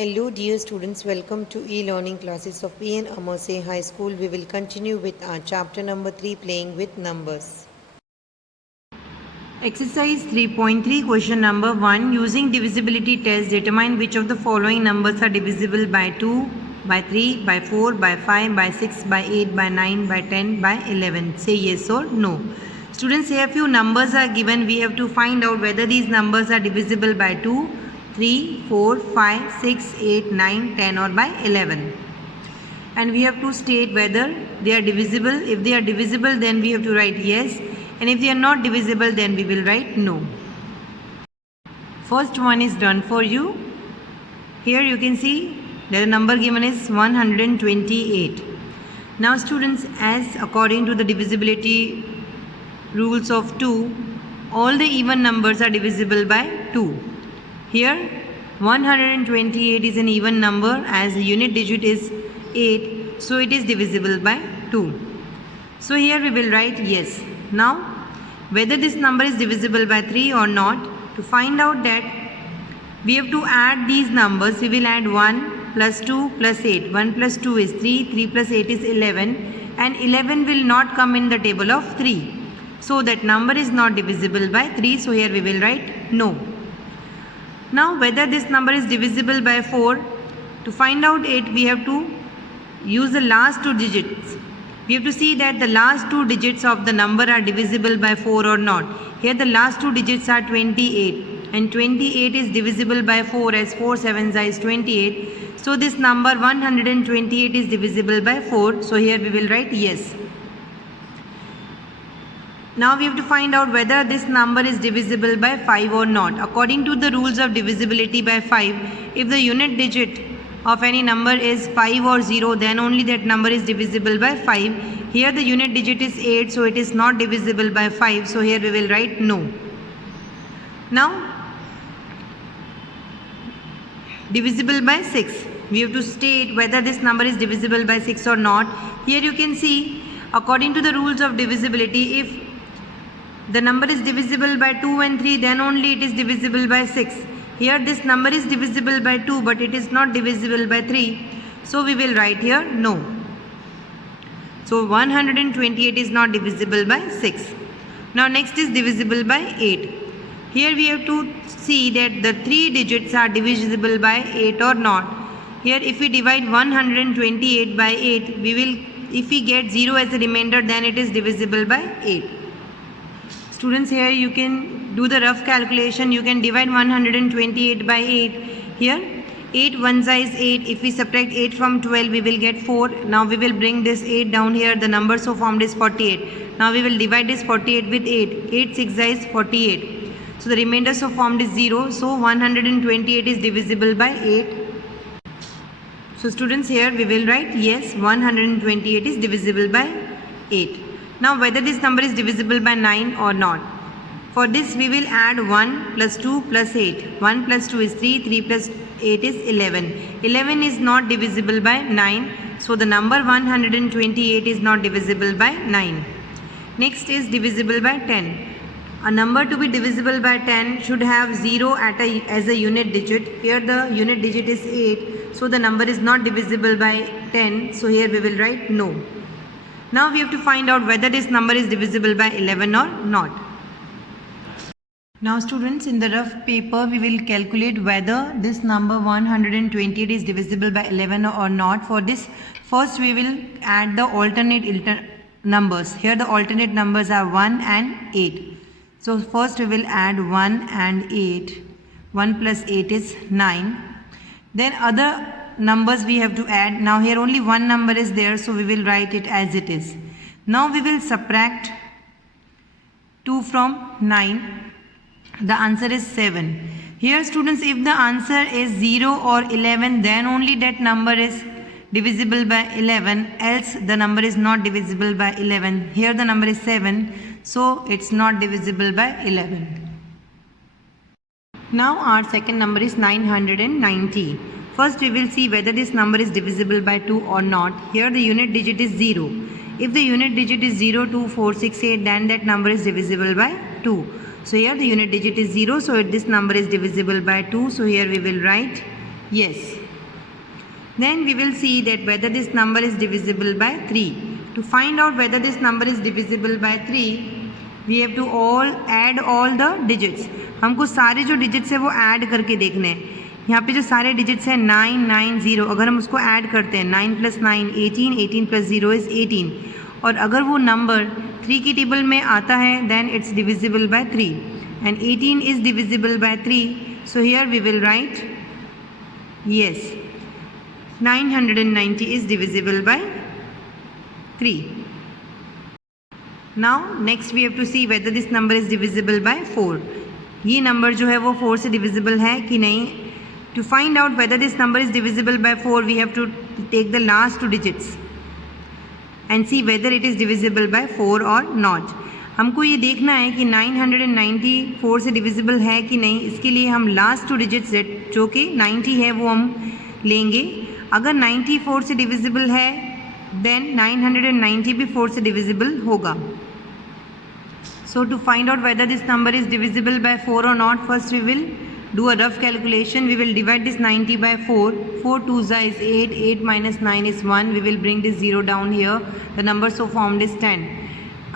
Hello dear students, welcome to e-learning classes of E.N. Amerse High School. We will continue with our chapter number 3, playing with numbers. Exercise 3.3, question number 1. Using divisibility test, determine which of the following numbers are divisible by 2, by 3, by 4, by 5, by 6, by 8, by 9, by 10, by 11. Say yes or no. Students, here few numbers are given. We have to find out whether these numbers are divisible by 2, 3, 4, 5, 6, 8, 9, 10 or by 11. And we have to state whether they are divisible. If they are divisible, then we have to write yes. And if they are not divisible, then we will write no. First one is done for you. Here you can see that the number given is 128. Now students, as according to the divisibility rules of 2, all the even numbers are divisible by 2. Here 128 is an even number as the unit digit is 8, so it is divisible by 2. So here we will write yes. Now whether this number is divisible by 3 or not, to find out that we have to add these numbers. We will add 1 plus 2 plus 8. 1 plus 2 is 3, 3 plus 8 is 11, and 11 will not come in the table of 3. So that number is not divisible by 3, so here we will write no. Now whether this number is divisible by 4, to find out it we have to use the last two digits. We have to see that the last two digits of the number are divisible by 4 or not. Here the last two digits are 28, and 28 is divisible by 4 as 4 7s is 28. So this number 128 is divisible by 4, so here we will write yes. Now we have to find out whether this number is divisible by 5 or not. According to the rules of divisibility by 5, if the unit digit of any number is 5 or 0, then only that number is divisible by 5. Here the unit digit is 8, so it is not divisible by 5, so here we will write no. Now divisible by 6, we have to state whether this number is divisible by 6 or not. Here you can see, according to the rules of divisibility, if the number is divisible by 2 and 3, then only it is divisible by 6. Here this number is divisible by 2, but it is not divisible by 3. So we will write here no. So 128 is not divisible by 6. Now next is divisible by 8. Here we have to see that the 3 digits are divisible by 8 or not. Here if we divide 128 by 8, if we get 0 as a remainder, then it is divisible by 8. Students, here you can do the rough calculation. You can divide 128 by 8. Here 8 1s is 8. If we subtract 8 from 12, we will get 4. Now we will bring this 8 down here. The number so formed is 48. Now we will divide this 48 with 8. 8 6 is 48. So the remainder so formed is 0. So 128 is divisible by 8. So students, here we will write yes, 128 is divisible by 8. Now whether this number is divisible by 9 or not. For this we will add 1 plus 2 plus 8. 1 plus 2 is 3, 3 plus 8 is 11. 11 is not divisible by 9. So the number 128 is not divisible by 9. Next is divisible by 10. A number to be divisible by 10 should have 0 as a unit digit. Here the unit digit is 8. So the number is not divisible by 10. So here we will write no. Now we have to find out whether this number is divisible by 11 or not. Now students, in the rough paper we will calculate whether this number 128 is divisible by 11 or not. For this, first we will add the alternate numbers. Here the alternate numbers are 1 and 8. So first we will add 1 and 8. 1 plus 8 is 9. Then other numbers we have to add. Now here only one number is there, so we will write it as it is. Now we will subtract 2 from 9. The answer is 7. Here students, if the answer is 0 or 11, then only that number is divisible by 11, else the number is not divisible by 11. Here the number is 7, so it's not divisible by 11. Now our second number is 990. First we will see whether this number is divisible by 2 or not. Here the unit digit is 0. If the unit digit is 0, 2, 4, 6, 8, then that number is divisible by 2. So here the unit digit is 0, so this number is divisible by 2. So here we will write yes. Then we will see that whether this number is divisible by 3. To find out whether this number is divisible by 3, we have to add all the digits. हमको सारे जो digits है वो add करके देखने हैं. यहाँ पे जो सारे digits हैं 9, 9, 0, अगर हम उसको add करते हैं 9 + 9 18, 18 + 0 is 18. और अगर वो number 3 की टेबल में आता है then it's divisible by 3. And 18 is divisible by 3. So here we will write yes. 990 is divisible by 3. Now next we have to see whether this number is divisible by 4. ये number जो है वो 4 से divisible है कि नहीं. To find out whether this number is divisible by 4, we have to take the last 2 digits and see whether it is divisible by 4 or not. हमको ये देखना है कि 990 4 से divisible है कि नहीं. इसके लिए हम last 2 digits जो कि 90 है वो हम लेंगे. अगर 90 4 से divisible है then 990 भी 4 से divisible होगा. So to find out whether this number is divisible by 4 or not, first we will do a rough calculation. We will divide this 90 by 4. 4 2s is 8, 8 minus 9 is 1. We will bring this 0 down here. The number so formed is 10.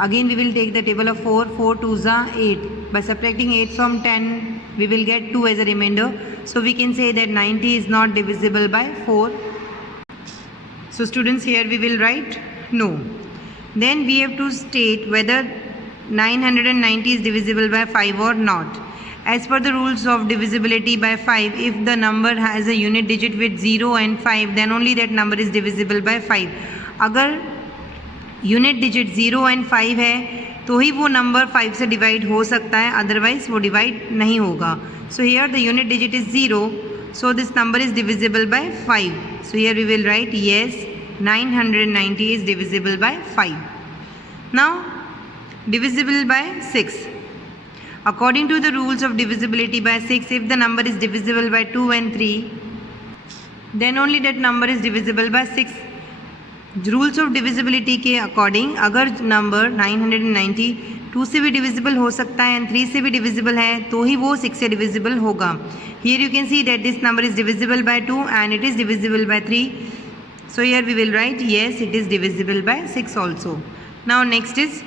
Again we will take the table of 4. 4 2s are 8. By subtracting 8 from 10, we will get 2 as a remainder. So we can say that 90 is not divisible by 4. So students, here we will write no. Then we have to state whether 990 is divisible by 5 or not. As per the rules of divisibility by 5, if the number has a unit digit with 0 and 5, then only that number is divisible by 5. अगर unit digit 0 and 5 है तो ही वो number 5 से divide हो सकता है, otherwise वो divide नहीं होगा. So here the unit digit is 0, so this number is divisible by 5. So here we will write yes, 990 is divisible by 5. Now divisible by 6. According to the rules of divisibility by 6, if the number is divisible by 2 and 3, then only that number is divisible by 6. Rules of divisibility के according अगर number 990 2 से भी divisible हो सकता है and 3 से भी divisible है तो ही वो 6 से divisible होगा. Here you can see that this number is divisible by 2 and it is divisible by 3. So here we will write yes, it is divisible by 6 also. Now next is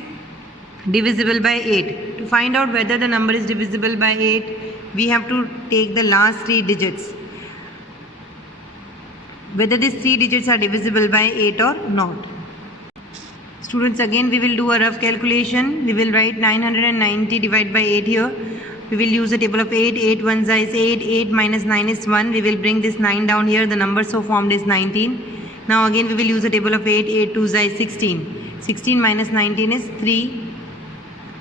divisible by 8. To find out whether the number is divisible by 8, we have to take the last 3 digits. Whether these 3 digits are divisible by 8 or not. Students, again we will do a rough calculation. We will write 990 divided by 8 here. We will use the table of 8. 8 1s is 8. 8 minus 9 is 1. We will bring this 9 down here. The number so formed is 19. Now again we will use the table of 8. 8 2s is 16. 16 minus 19 is 3.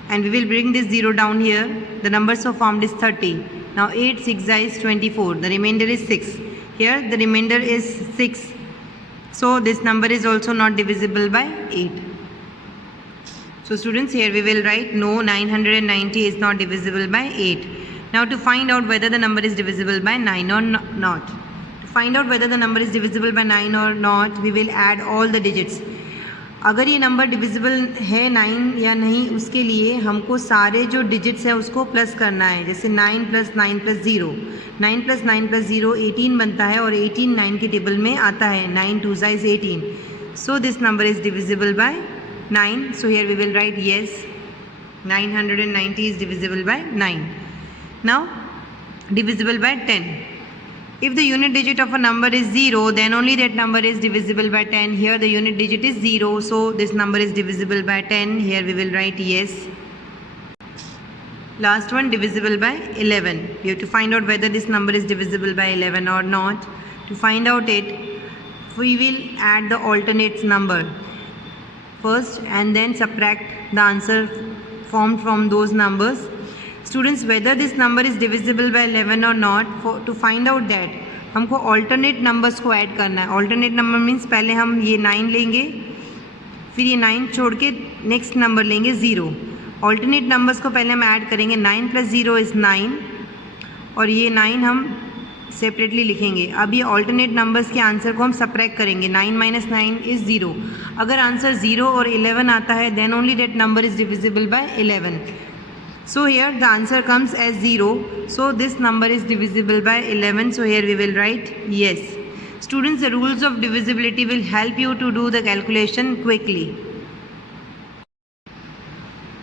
And we will bring this 0 down here. The number so formed is 30. Now 8 6 is 24. The remainder is 6. Here the remainder is 6. So this number is also not divisible by 8. So students, here we will write no, 990 is not divisible by 8. Now to find out whether the number is divisible by 9 or not. To find out whether the number is divisible by 9 or not, we will add all the digits. अगर ये number divisible है 9 या नहीं, उसके लिए हमको सारे जो डिजिट्स हैं उसको प्लस करना है. जैसे 9 + 9 + 0, 9 + 9 + 0 18 बनता है और 18 9 के टेबल में आता है. 9 2s is 18. So this number is divisible by 9. So here we will write yes, 990 is divisible by 9. Now divisible by 10. If the unit digit of a number is 0, then only that number is divisible by 10. Here the unit digit is 0, so this number is divisible by 10. Here we will write yes. Last one, divisible by 11. We have to find out whether this number is divisible by 11 or not. To find out it, we will add the alternate number first and then subtract the answer formed from those numbers. Students, whether this number is divisible by 11 or not, to find out that हमको alternate numbers को add करना है. alternate number means पहले हम ये 9 लेंगे, फिर ये 9 छोड़ के नेक्स्ट नंबर लेंगे 0. alternate numbers को पहले हम ऐड करेंगे. 9 + 0 is 9 और ये 9 हम सेपरेटली लिखेंगे. अब ये alternate numbers के आंसर को हम सब्ट्रैक्ट करेंगे. 9 - 9 is 0. अगर आंसर 0 और 11 आता है then only that number is divisible by 11. So here the answer comes as 0. So this number is divisible by 11. So here we will write yes. Students, the rules of divisibility will help you to do the calculation quickly.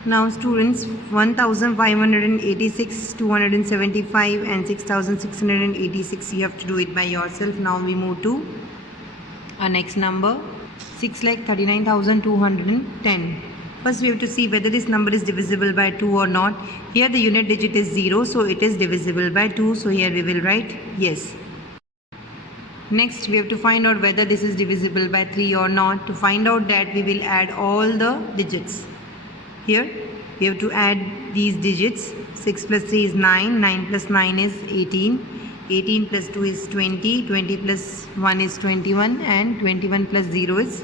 Now students, 1586, 275 and 6686 you have to do it by yourself. Now we move to our next number, 6,39,210. First we have to see whether this number is divisible by 2 or not. Here the unit digit is 0, so it is divisible by 2. So here we will write yes. Next we have to find out whether this is divisible by 3 or not. To find out that, we will add all the digits. Here we have to add these digits. 6 plus 3 is 9, 9 plus 9 is 18, 18 plus 2 is 20, 20 plus 1 is 21 and 21 plus 0 is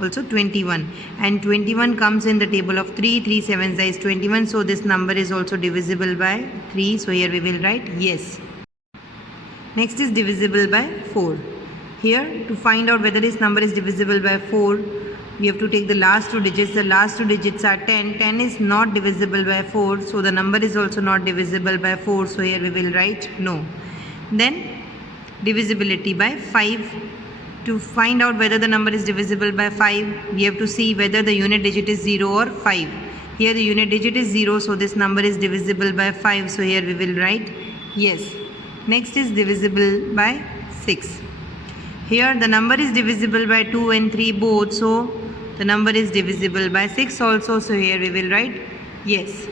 also 21, and 21 comes in the table of 3, 3 sevens is 21, so this number is also divisible by 3, so here we will write yes. Next is divisible by 4. Here to find out whether this number is divisible by 4, we have to take the last two digits. The last two digits are 10. 10 is not divisible by 4, so the number is also not divisible by 4, so here we will write no. Then divisibility by 5. To find out whether the number is divisible by 5, we have to see whether the unit digit is 0 or 5. Here the unit digit is 0, so this number is divisible by 5, so here we will write yes. Next is divisible by 6. Here the number is divisible by 2 and 3 both, so the number is divisible by 6 also, so here we will write yes.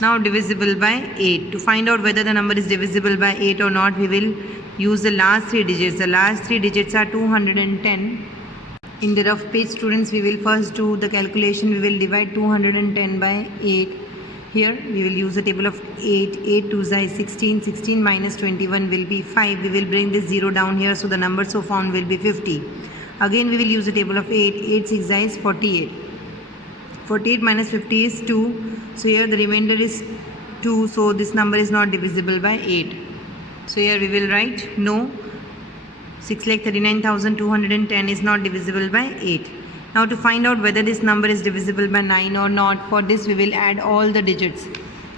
Now divisible by 8. To find out whether the number is divisible by 8 or not, we will use the last 3 digits. The last 3 digits are 210. In the rough page, students, we will first do the calculation. We will divide 210 by 8. Here we will use the table of 8. 8 2 is 16. 16 minus 21 will be 5. We will bring this 0 down here, so the number so found will be 50. Again we will use the table of 8. 8 6 is 48. 48 minus 50 is 2. So here the remainder is 2. So this number is not divisible by 8. So here we will write no. 6,39,210 is not divisible by 8. Now to find out whether this number is divisible by 9 or not, for this we will add all the digits.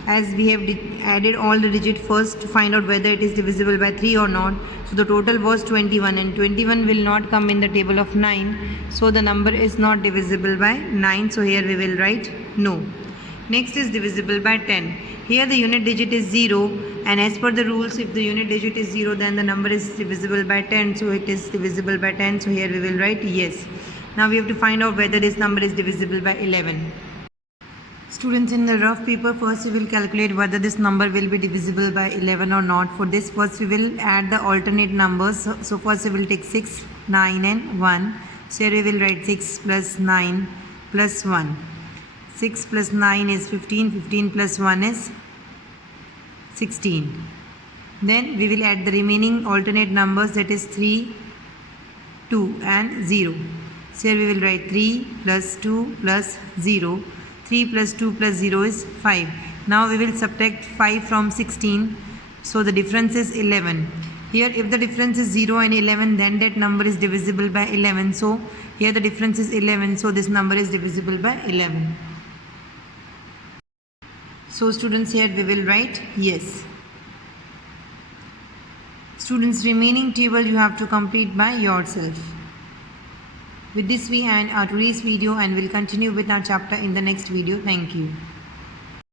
As we have added all the digits first to find out whether it is divisible by 3 or not. So the total was 21, and 21 will not come in the table of 9. So the number is not divisible by 9. So here we will write no. Next is divisible by 10. Here the unit digit is 0, and as per the rules, if the unit digit is 0, then the number is divisible by 10. So it is divisible by 10. So here we will write yes. Now we have to find out whether this number is divisible by 11. Students, in the rough paper, first we will calculate whether this number will be divisible by 11 or not. For this, first we will add the alternate numbers. So first we will take 6, 9 and 1. So here we will write 6 plus 9 plus 1. 6 plus 9 is 15. 15 plus 1 is 16. Then we will add the remaining alternate numbers, that is 3, 2 and 0. So here we will write 3 plus 2 plus 0. 3 plus 2 plus 0 is 5. Now we will subtract 5 from 16. So the difference is 11. Here if the difference is 0 and 11, then that number is divisible by 11. So here the difference is 11. So this number is divisible by 11. So students, here we will write yes. Students, remaining table you have to complete by yourself. With this we end our today's video, and will continue with our chapter in the next video. Thank you.